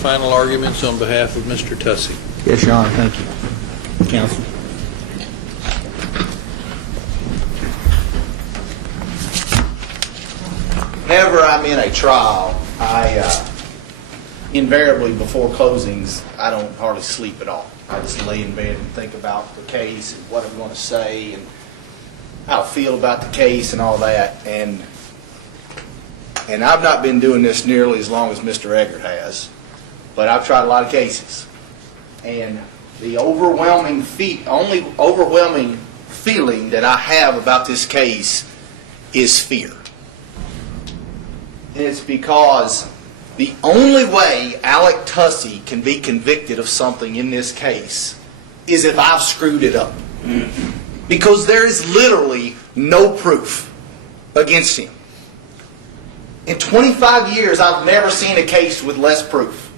final arguments on behalf of Mr. Tussey. Yes, Your Honor. Thank you. Counsel. Whenever I'm in a trial, I invariably before closings, I don't hardly sleep at all. I just lay in bed and think about the case and what I'm going to say and how I feel about the case and all that. And I've not been doing this nearly as long as Mr. Eggert has, but I've tried a lot of cases. And the overwhelming feeling that I have about this case is fear. And it's because the only way Alec Tussey can be convicted of something in this case is if I've screwed it up. Because there is literally no proof against him. In 25 years, I've never seen a case with less proof.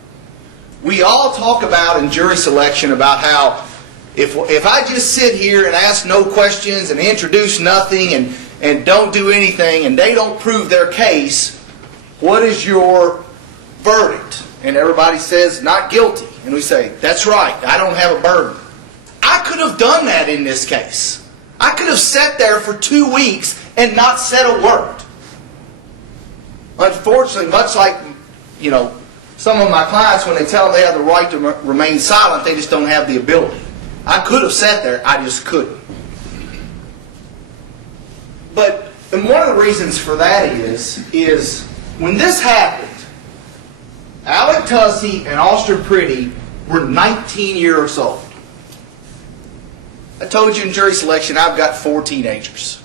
We all talk about in jury selection about how if I just sit here and ask no questions and introduce nothing and don't do anything and they don't prove their case, what is your verdict? And everybody says, not guilty. And we say, that's right, I don't have a burden. I could have done that in this case. I could have sat there for 2 weeks and not said a word. Unfortunately, much like, some of my clients, when they tell them they have the right to remain silent, they just don't have the ability. I could have sat there, I just couldn't. And one of the reasons for that is when this happened, Alec Tussey and Austin Pretty were 19 years old. I told you in jury selection I've got 4 teenagers.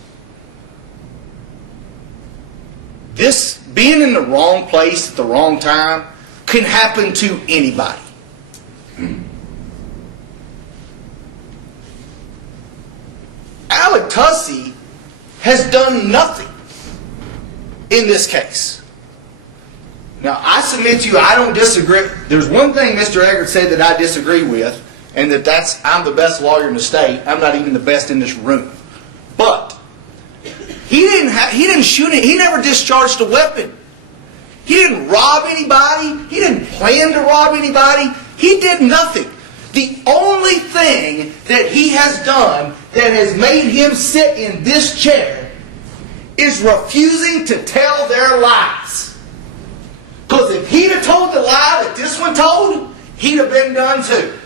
This, being in the wrong place at the wrong time, can happen to anybody. Alec Tussey has done nothing in this case. Now, I submit to you, I don't disagree. There's one thing Mr. Eggert said that I disagree with, and that's I'm the best lawyer in the state. I'm not even the best in this room. But he didn't shoot it. He never discharged a weapon. He didn't rob anybody. He didn't plan to rob anybody. He did nothing. The only thing that he has done that has made him sit in this chair is refusing to tell their lies. Because if he'd have told the lie that this one told, he'd have been done too.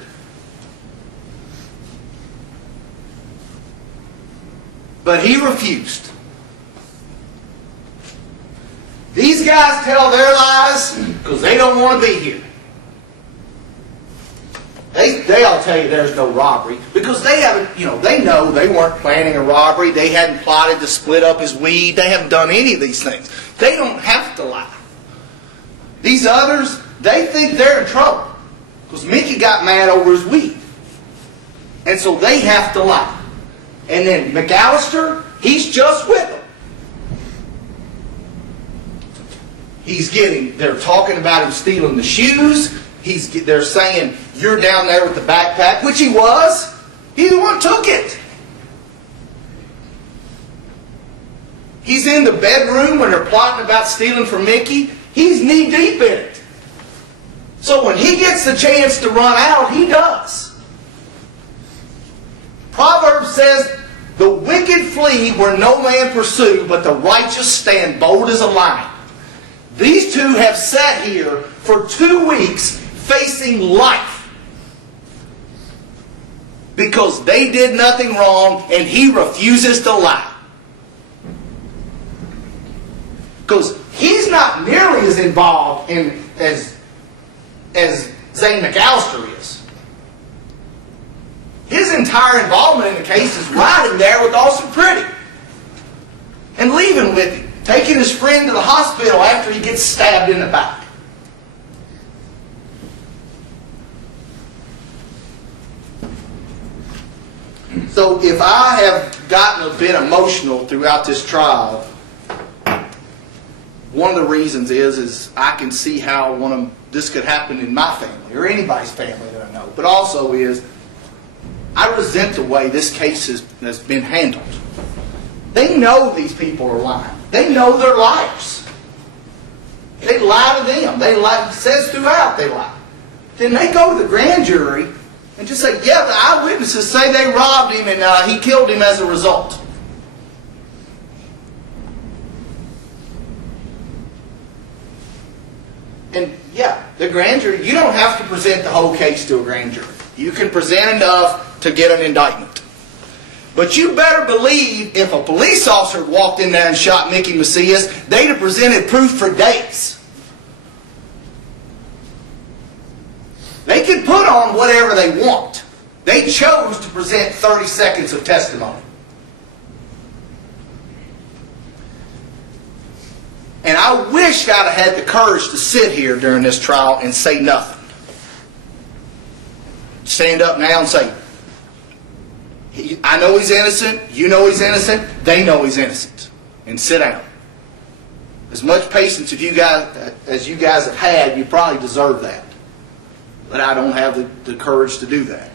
But he refused. These guys tell their lies because they don't want to be here. They'll tell you there's no robbery because they haven't, they know they weren't planning a robbery. They hadn't plotted to split up his weed. They haven't done any of these things. They don't have to lie. These others, they think they're in trouble because Mickey got mad over his weed. And so they have to lie. And then McAllister, he's just with them. They're talking about him stealing the shoes. They're saying, you're down there with the backpack, which he was. He the one took it. He's in the bedroom when they're plotting about stealing from Mickey. He's knee deep in it. So when he gets the chance to run out, he does. Proverbs says, the wicked flee where no man pursue, but the righteous stand bold as a lion. These two have sat here for 2 weeks facing life because they did nothing wrong and he refuses to lie. Because he's not nearly as involved as Zane McAllister is. His entire involvement in the case is riding there with Austin Pretty and leaving with him, taking his friend to the hospital after he gets stabbed in the back. So if I have gotten a bit emotional throughout this trial, one of the reasons is I can see how this could happen in my family or anybody's family that I know. But also is I resent the way this case has been handled. They know these people are lying. They know they're liars. They lie to them. It says throughout they lie. then they go to the grand jury and just say, yeah, the eyewitnesses say they robbed him and he killed him as a result. And yeah, the grand jury, you don't have to present the whole case to a grand jury. You can present enough to get an indictment. But you better believe if a police officer walked in there and shot Mickey Macias, they'd have presented proof for days. They can put on whatever they want. They chose to present 30 seconds of testimony. And I wish I'd have had the courage to sit here during this trial and say nothing. Stand up now and say, I know he's innocent, you know he's innocent, they know he's innocent. And sit down. As much patience as you guys have had, you probably deserve that. But I don't have the courage to do that.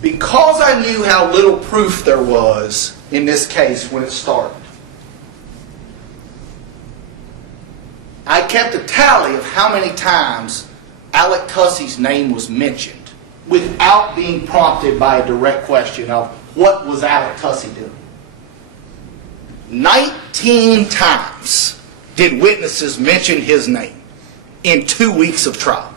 Because I knew how little proof there was in this case when it started, I kept a tally of how many times Alec Tussey's name was mentioned without being prompted by a direct question of what was Alec Tussey doing. 19 times did witnesses mention his name in 2 weeks of trial.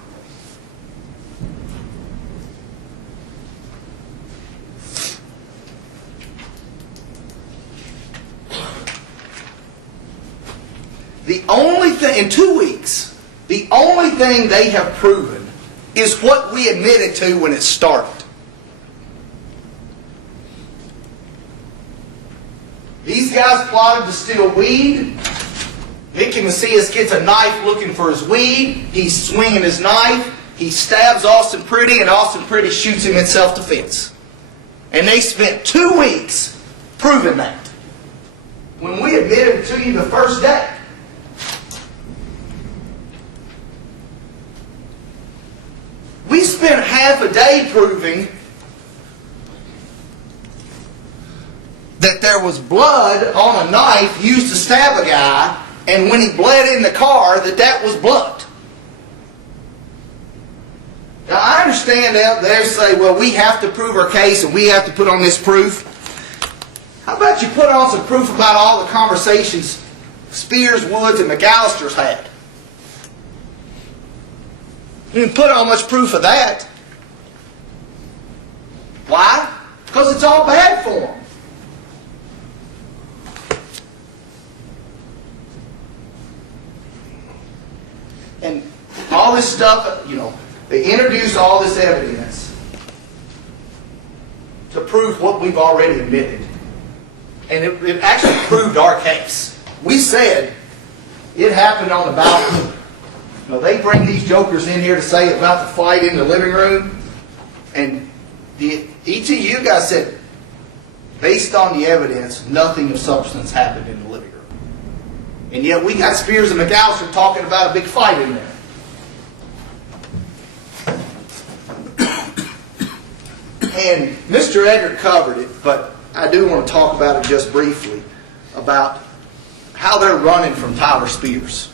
The only thing, in 2 weeks, the only thing they have proven is what we admitted to when it started. These guys plotted to steal weed. Mickey Macias gets a knife looking for his weed. He's swinging his knife. He stabs Austin Pretty, and Austin Pretty shoots him in self-defense. And they spent 2 weeks proving that. When we admitted it to you the first day. We spent half a day proving that there was blood on a knife used to stab a guy, and when he bled in the car, that was blood. Now, I understand out there say, well, we have to prove our case and we have to put on this proof. How about you put on some proof about all the conversations Spears, Woods, and McAllister's had? You can put on much proof of that. Why? Because it's all bad for them. And all this stuff, they introduced all this evidence to prove what we've already admitted. And it actually proved our case. We said it happened on the balcony. They bring these jokers in here to say about the fight in the living room, and each of you guys said, based on the evidence, nothing of substance happened in the living room. And yet we got Spears and McAllister talking about a big fight in there. And Mr. Eggert covered it, but I do want to talk about it just briefly, about how they're running from Tyler Spears.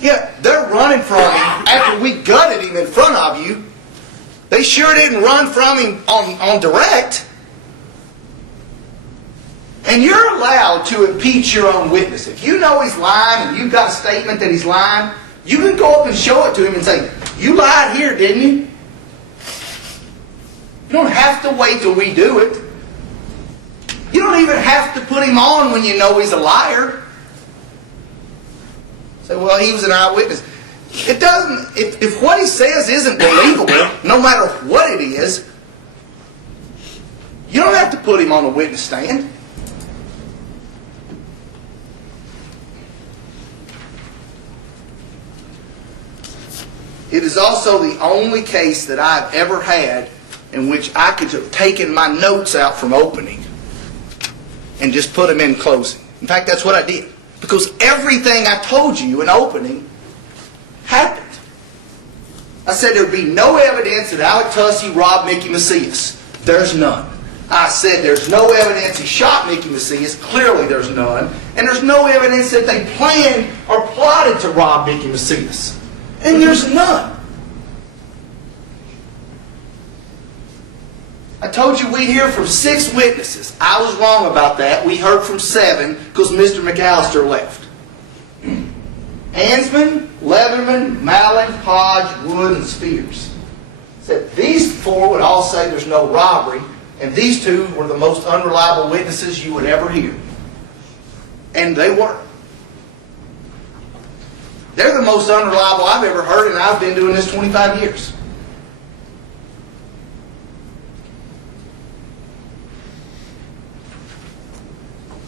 Yeah, they're running from him after we gutted him in front of you. They sure didn't run from him on direct. And you're allowed to impeach your own witness. If you know he's lying and you've got a statement that he's lying, you can go up and show it to him and say, you lied here, didn't you? You don't have to wait till we do it. You don't even have to put him on when you know he's a liar. Say, well, he was an eyewitness. It doesn't, if what he says isn't believable, no matter what it is, you don't have to put him on a witness stand. It is also the only case that I've ever had in which I could have taken my notes out from opening and just put them in closing. In fact, that's what I did. Because everything I told you in opening happened. I said there'd be no evidence that Alec Tussey robbed Mickey Macias. There's none. I said there's no evidence he shot Mickey Macias. Clearly there's none. And there's no evidence that they planned or plotted to rob Mickey Macias. And there's none. I told you we hear from 6 witnesses. I was wrong about that. We heard from 7 because Mr. McAllister left. Hansman, Leatherman, Mallon, Hodge, Wood, and Spears said these 4 would all say there's no robbery, and these 2 were the most unreliable witnesses you would ever hear. And they were. They're the most unreliable I've ever heard, and I've been doing this 25 years.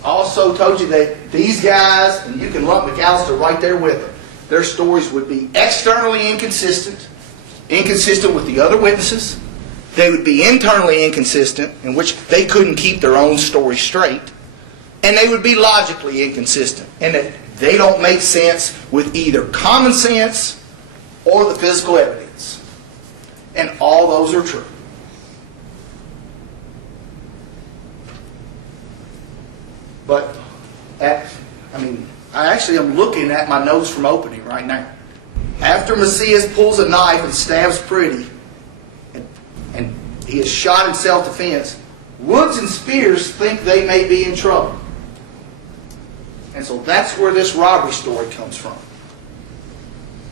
Also told you that these guys, and you can lump McAllister right there with them, their stories would be externally inconsistent with the other witnesses. They would be internally inconsistent, in which they couldn't keep their own story straight. And they would be logically inconsistent, in that they don't make sense with either common sense or the physical evidence. And all those are true. But, I actually am looking at my notes from opening right now. After Macias pulls a knife and stabs Pretty, and he is shot in self-defense, Woods and Spears think they may be in trouble. And so that's where this robbery story comes from.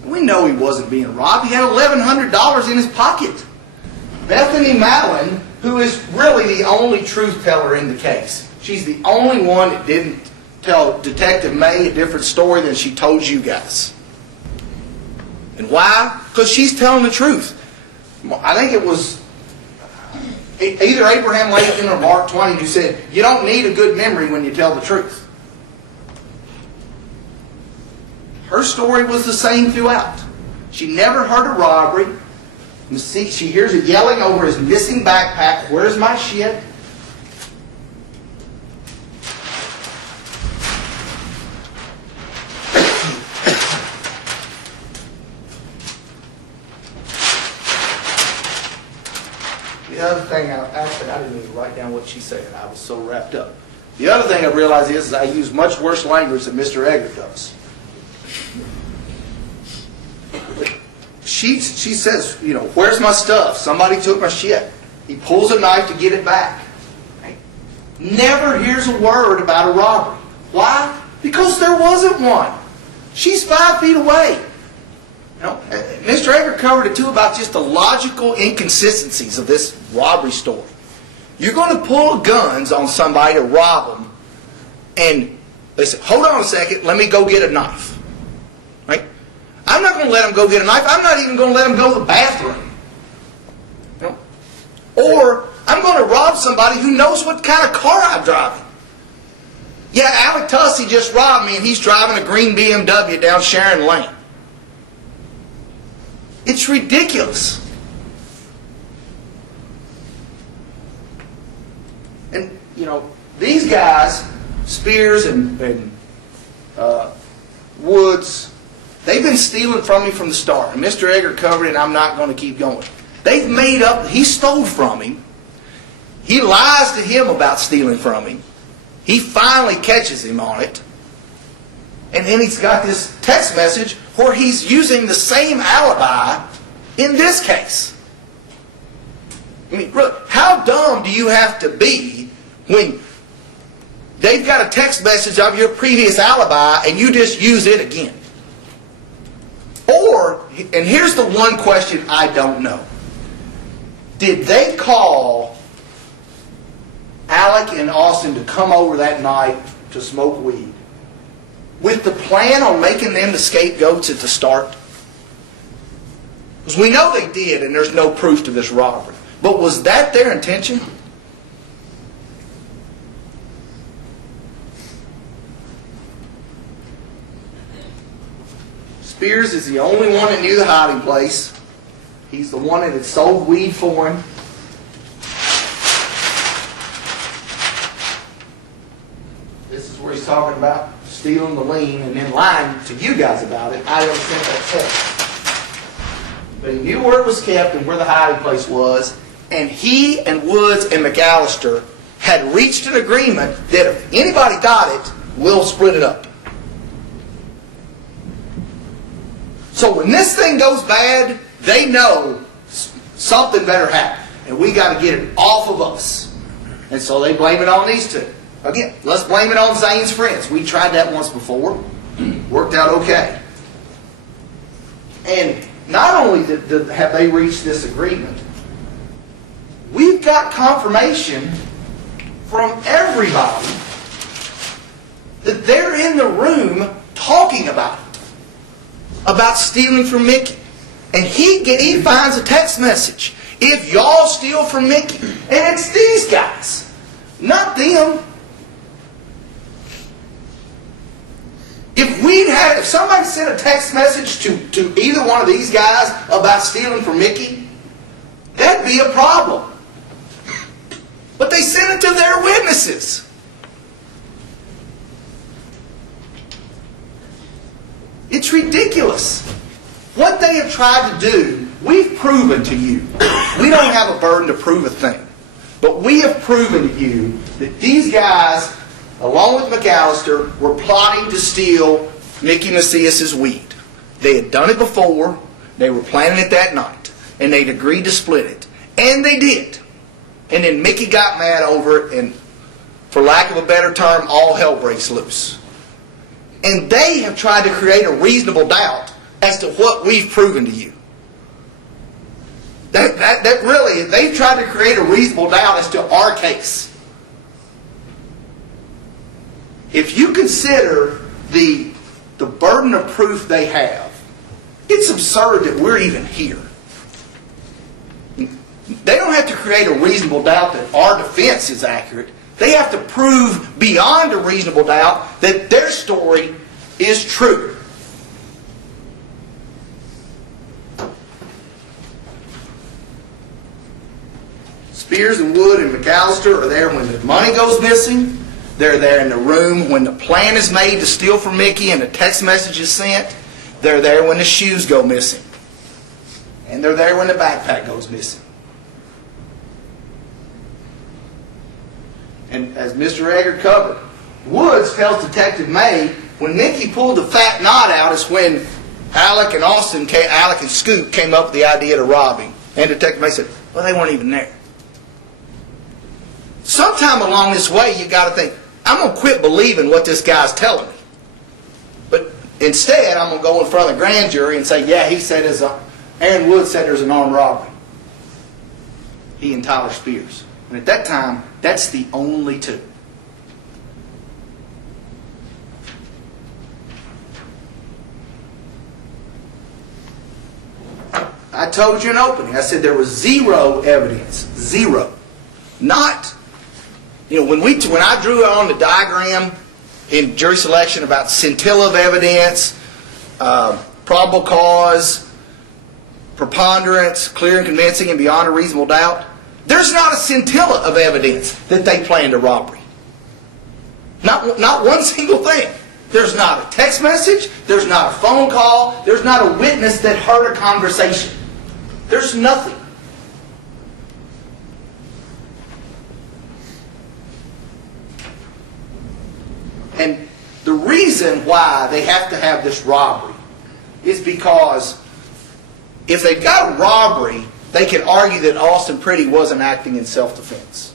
We know he wasn't being robbed. He had $1,100 in his pocket. Bethany Mallon, who is really the only truth teller in the case. She's the only one that didn't tell Detective May a different story than she told you guys. And why? Because she's telling the truth. I think it was either Abraham Lincoln or Mark Twain who said, you don't need a good memory when you tell the truth. Her story was the same throughout. She never heard a robbery. She hears it yelling over his missing backpack, "Where's my shit?" The other thing, I didn't even write down what she said. I was so wrapped up. The other thing I realized is I use much worse language than Mr. Egger does. She says, where's my stuff? Somebody took my shit. He pulls a knife to get it back. Right? Never hears a word about a robbery. Why? Because there wasn't one. She's 5 feet away. Mr. Egger covered it too about just the logical inconsistencies of this robbery story. You're going to pull guns on somebody to rob them, and they say, hold on a second, let me go get a knife. Right? I'm not going to let him go get a knife. I'm not even going to let him go to the bathroom. Or I'm going to rob somebody who knows what kind of car I'm driving. Yeah, Alec Tussey just robbed me and he's driving a green BMW down Sharon Lane. It's ridiculous. And, these guys, Spears and Woods, they've been stealing from me from the start. And Mr. Egger covered it, and I'm not going to keep going. They've made up, he stole from him. He lies to him about stealing from him. He finally catches him on it. And then he's got this text message where he's using the same alibi in this case. How dumb do you have to be when they've got a text message of your previous alibi and you just use it again? Or, and here's the one question I don't know. Did they call Alec and Austin to come over that night to smoke weed with the plan on making them the scapegoats at the start? Because we know they did, and there's no proof to this robbery. But was that their intention? Spears is the only one that knew the hiding place. He's the one that had sold weed for him. This is where he's talking about stealing the lien and then lying to you guys about it. I don't think that's it. But he knew where it was kept and where the hiding place was. And he and Woods and McAllister had reached an agreement that if anybody got it, we'll split it up. So when this thing goes bad, they know something better happen. And we got to get it off of us. And so they blame it on these two. Again, let's blame it on Zane's friends. We tried that once before. Worked out okay. And not only have they reached this agreement, we've got confirmation from everybody that they're in the room talking about it. About stealing from Mickey. And he finds a text message. If y'all steal from Mickey. And it's these guys. Not them. If somebody sent a text message to either one of these guys about stealing from Mickey, that'd be a problem. But they sent it to their witnesses. It's ridiculous. What they have tried to do, we've proven to you. We don't have a burden to prove a thing. But we have proven to you that these guys, along with McAllister, were plotting to steal Mickey Macias's weed. They had done it before. They were planning it that night. And they'd agreed to split it. And they did. And then Mickey got mad over it, and for lack of a better term, all hell breaks loose. And they have tried to create a reasonable doubt as to what we've proven to you. That really, they've tried to create a reasonable doubt as to our case. If you consider the burden of proof they have, it's absurd that we're even here. They don't have to create a reasonable doubt that our defense is accurate. They have to prove beyond a reasonable doubt that their story is true. Spears and Wood and McAllister are there when the money goes missing. They're there in the room when the plan is made to steal from Mickey and the text message is sent. They're there when the shoes go missing. And they're there when the backpack goes missing. And as Mr. Eggert covered, Woods tells Detective May when Mickey pulled the fat knot out is when Alec and Scoot came up with the idea to rob him. And Detective May said, well, they weren't even there. Sometime along this way, you got to think, I'm going to quit believing what this guy's telling me. But instead, I'm going to go in front of the grand jury and say, yeah, he said Aaron Woods said there's an armed robbery. He and Tyler Spears. And at that time, that's the only two. I told you in opening, I said there was zero evidence. Zero. Not, when I drew on the diagram in jury selection about scintilla of evidence, probable cause, preponderance, clear and convincing and beyond a reasonable doubt, there's not a scintilla of evidence that they planned a robbery. Not one single thing. There's not a text message. There's not a phone call. There's not a witness that heard a conversation. There's nothing. And the reason why they have to have this robbery is because if they've got a robbery, they can argue that Austin Pretty wasn't acting in self-defense.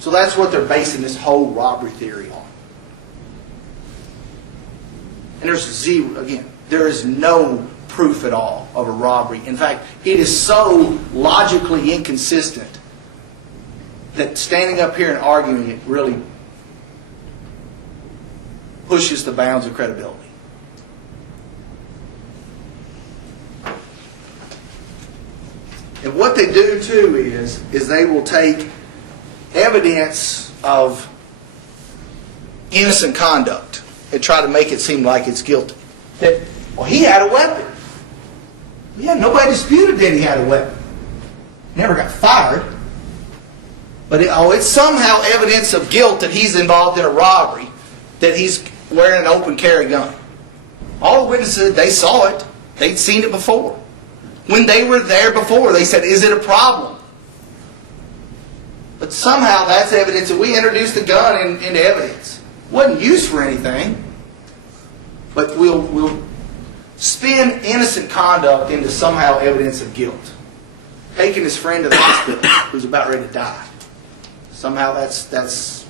So that's what they're basing this whole robbery theory on. And there's zero, again, there is no proof at all of a robbery. In fact, it is so logically inconsistent that standing up here and arguing it really pushes the bounds of credibility. And what they do too is they will take evidence of innocent conduct and try to make it seem like it's guilty. That, well, he had a weapon. Yeah, nobody disputed that he had a weapon. Never got fired. But it's somehow evidence of guilt that he's involved in a robbery, that he's wearing an open carry gun. All the witnesses, they saw it. They'd seen it before. When they were there before, they said, is it a problem? But somehow that's evidence that we introduced the gun into evidence. Wasn't used for anything, but we'll spin innocent conduct into somehow evidence of guilt. Taking his friend to the hospital who's about ready to die. Somehow that's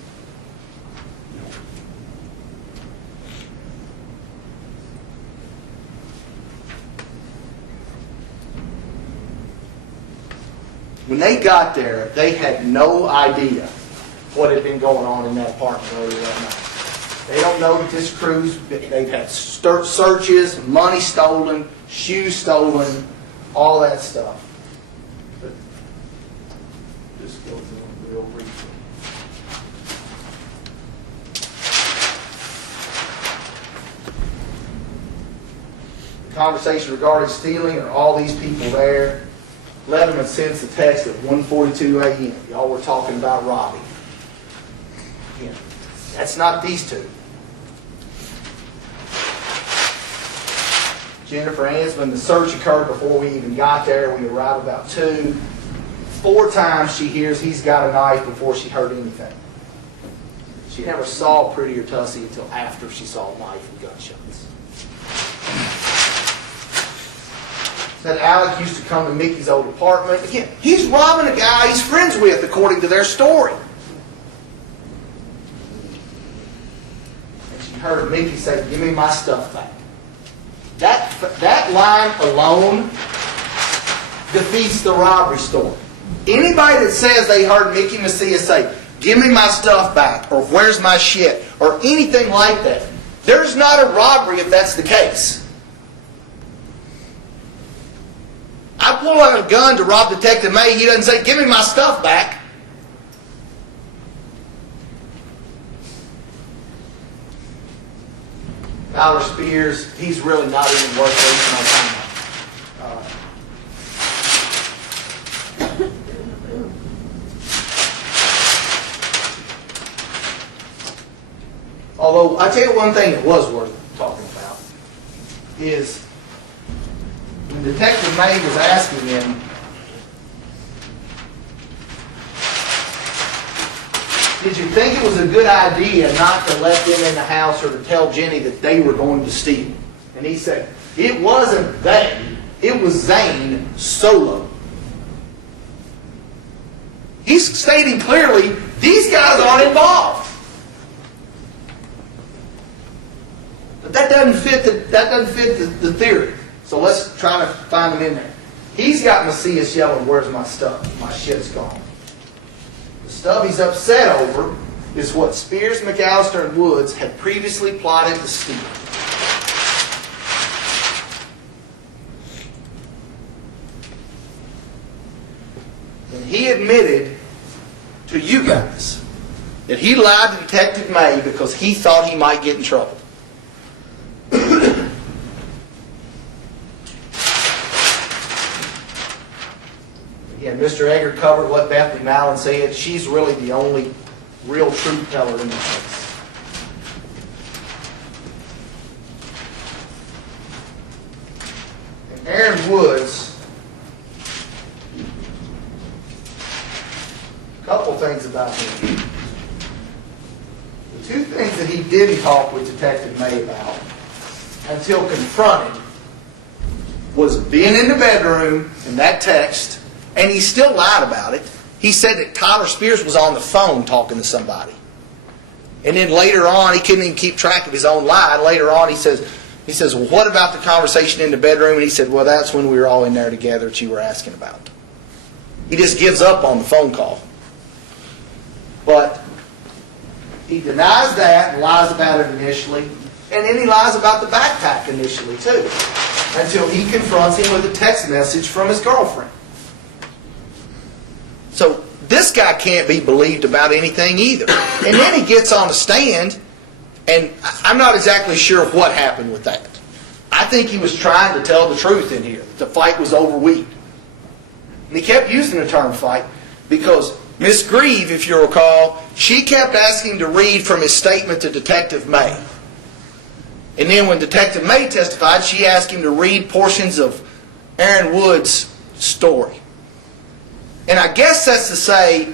when they got there, they had no idea what had been going on in that apartment earlier that night. They don't know that this crew's, they've had searches, money stolen, shoes stolen, all that stuff. But just go through them real briefly. The conversation regarding stealing, are all these people there? Letterman sends the text at 1:42 a.m. Y'all were talking about robbing. Again, that's not these two. Jennifer Ansman, the search occurred before we even got there. We arrived about 2. 4 times she hears he's got a knife before she heard anything. She never saw Prettier Tussey until after she saw a knife and gunshots. Said Alec used to come to Mickey's old apartment. Again, he's robbing a guy he's friends with, according to their story. And she heard Mickey say, "Give me my stuff back." That line alone defeats the robbery story. Anybody that says they heard Mickey Macias say, "Give me my stuff back," or "Where's my shit," or anything like that, there's not a robbery if that's the case. I pull out a gun to rob Detective May. He doesn't say, "Give me my stuff back." Tyler Spears, he's really not even worth wasting our time on. Although, I tell you one thing that was worth talking about is when Detective May was asking him, "Did you think it was a good idea not to let them in the house or to tell Jenny that they were going to steal?" And he said, "It wasn't they, it was Zane solo." He's stating clearly, these guys aren't involved. But that doesn't fit the theory. So let's try to find them in there. He's got Macias yelling, "Where's my stuff? My shit's gone." The stuff he's upset over is what Spears, McAllister, and Woods had previously plotted to steal. And he admitted to you guys that he lied to Detective May because he thought he might get in trouble. Again, Mr. Egger covered what Bethany Mallon said. She's really the only real truth teller in the case. And Aaron Woods, a couple things about him. The 2 things that he didn't talk with Detective May about until confronted was being in the bedroom and that text. And he still lied about it. He said that Tyler Spears was on the phone talking to somebody. And then later on, he couldn't even keep track of his own lie. Later on, he says, "Well, what about the conversation in the bedroom?" And he said, "Well, that's when we were all in there together that you were asking about." He just gives up on the phone call. But he denies that and lies about it initially. And then he lies about the backpack initially, too. Until he confronts him with a text message from his girlfriend. So this guy can't be believed about anything either. And then he gets on the stand, and I'm not exactly sure what happened with that. I think he was trying to tell the truth in here. The fight was over weed. And he kept using the term fight because Miss Grieve, if you recall, she kept asking to read from his statement to Detective May. And then when Detective May testified, she asked him to read portions of Aaron Wood's story. And I guess that's to say,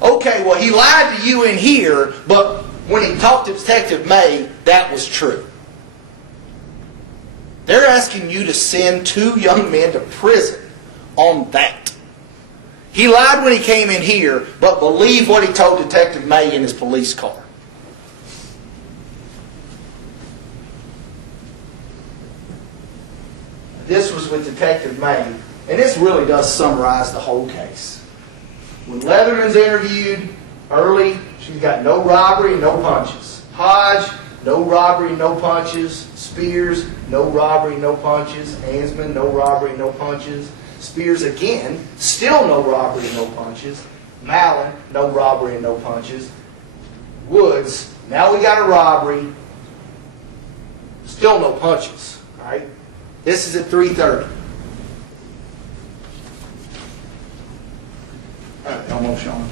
okay, well, he lied to you in here, but when he talked to Detective May, that was true. They're asking you to send 2 young men to prison on that. He lied when he came in here, but believe what he told Detective May in his police car. This was with Detective May, and this really does summarize the whole case. When Leatherman's interviewed early, she's got no robbery, no punches. Hodge, no robbery, no punches. Spears, no robbery, no punches. Ansman, no robbery, no punches. Spears again, still no robbery, no punches. Mallon, no robbery and no punches. Woods, now we got a robbery, still no punches. All right? This is at 3:30. All right, almost Sean.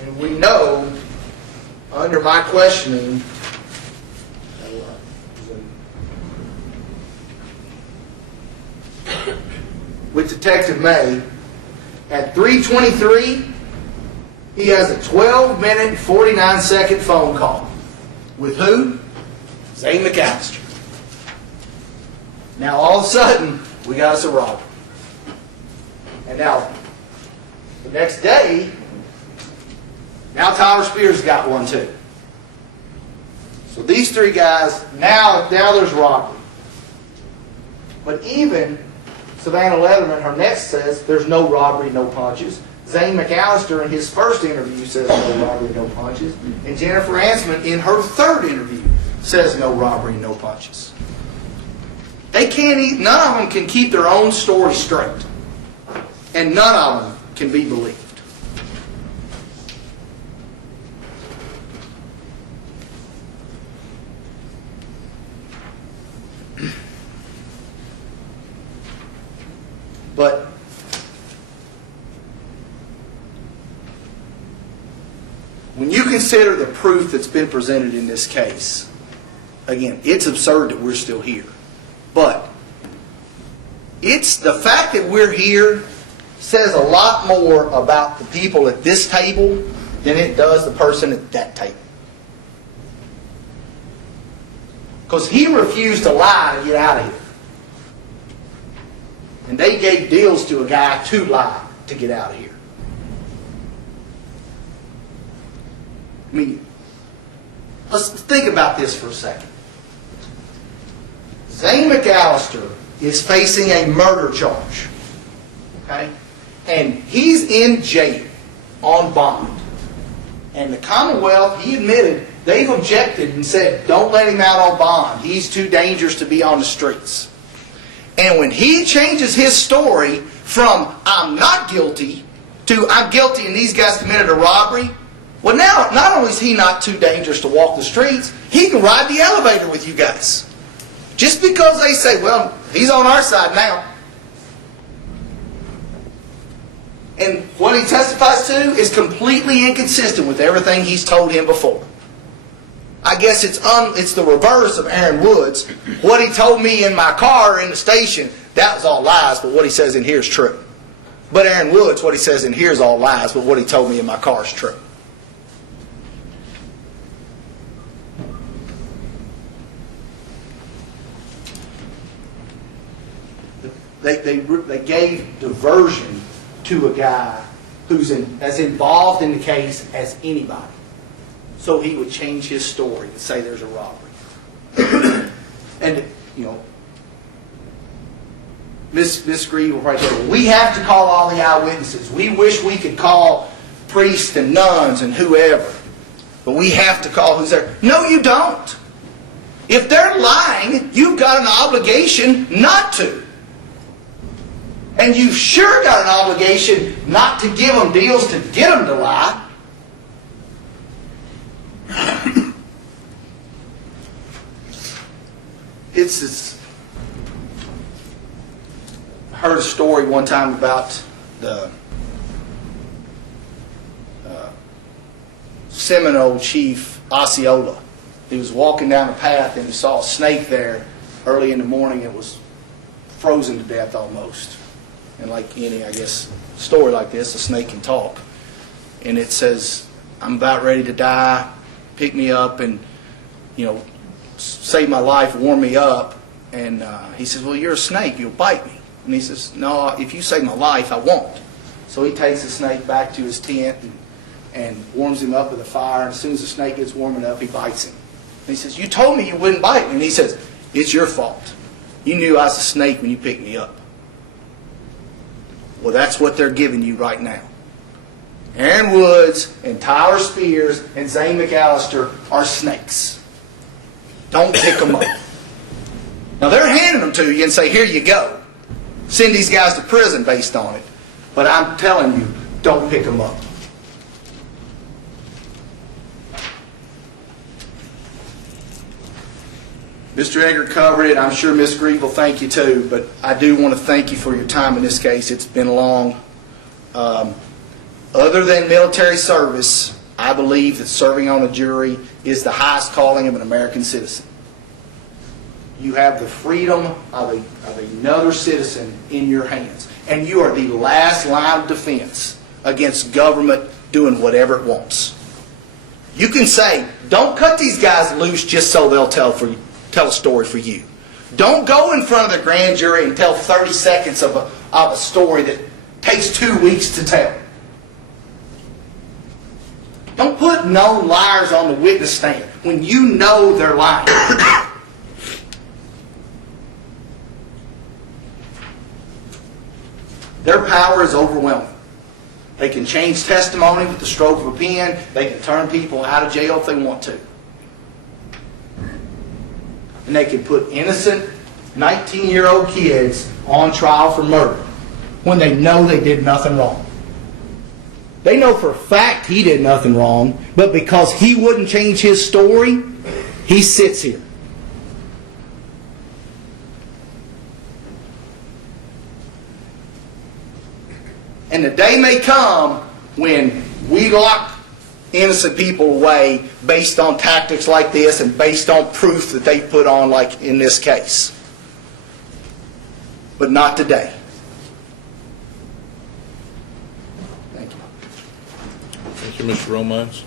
And we know, under my questioning, with Detective May, at 3:23, he has a 12-minute, 49-second phone call. With who? Zane McAllister. Now, all of a sudden, we got us a robbery. And now, the next day, now Tyler Spears got one too. So these 3 guys, now there's robbery. But even Savannah Leatherman, her next says there's no robbery, no punches. Zane McAllister in his first interview says no robbery, no punches. And Jennifer Ansman in her third interview says no robbery, no punches. They can't, none of them can keep their own story straight. And none of them can be believed. But when you consider the proof that's been presented in this case, again, it's absurd that we're still here. But it's the fact that we're here says a lot more about the people at this table than it does the person at that table. Because he refused to lie to get out of here. And they gave deals to a guy to lie to get out of here. I mean, let's think about this for a second. Zane McAllister is facing a murder charge. Okay? And he's in jail on bond. And the Commonwealth, he admitted, they've objected and said, don't let him out on bond. He's too dangerous to be on the streets. And when he changes his story from I'm not guilty to I'm guilty and these guys committed a robbery, well now, not only is he not too dangerous to walk the streets, he can ride the elevator with you guys. Just because they say, well, he's on our side now. And what he testifies to is completely inconsistent with everything he's told him before. I guess it's the reverse of Aaron Woods. What he told me in my car in the station, that was all lies, but what he says in here is true. But Aaron Woods, what he says in here is all lies, but what he told me in my car is true. They gave diversion to a guy who's as involved in the case as anybody. So he would change his story and say there's a robbery. And, you know, Miss Grieve will probably say, we have to call all the eyewitnesses. We wish we could call priests and nuns and whoever. But we have to call who's there. No, you don't. If they're lying, you've got an obligation not to. And you've sure got an obligation not to give them deals to get them to lie. I heard a story one time about the Seminole chief Osceola. He was walking down a path and he saw a snake there early in the morning. It was frozen to death almost. And like any, I guess, story like this, a snake can talk. And it says, I'm about ready to die, pick me up and, save my life, warm me up. And he says, well, you're a snake, you'll bite me. And he says, no, if you save my life, I won't. So he takes the snake back to his tent and warms him up with a fire. And as soon as the snake gets warm enough, he bites him. And he says, you told me you wouldn't bite me. And he says, it's your fault. You knew I was a snake when you picked me up. Well, that's what they're giving you right now. Aaron Woods and Tyler Spears and Zane McAllister are snakes. Don't pick them up. Now, they're handing them to you and say, here you go. Send these guys to prison based on it. But I'm telling you, don't pick them up. Mr. Egger covered it. I'm sure Ms. Grieve will thank you too. But I do want to thank you for your time in this case. It's been long. Other than military service, I believe that serving on a jury is the highest calling of an American citizen. You have the freedom of another citizen in your hands. And you are the last line of defense against government doing whatever it wants. You can say, don't cut these guys loose just so they'll tell a story for you. Don't go in front of the grand jury and tell 30 seconds of a story that takes 2 weeks to tell. Don't put known liars on the witness stand when you know they're lying. Their power is overwhelming. They can change testimony with the stroke of a pen. They can turn people out of jail if they want to. And they can put innocent 19-year-old kids on trial for murder when they know they did nothing wrong. They know for a fact he did nothing wrong, but because he wouldn't change his story, he sits here. And the day may come when we lock innocent people away based on tactics like this and based on proof that they put on, like in this case. But not today. Thank you. Thank you, Mr. Romines.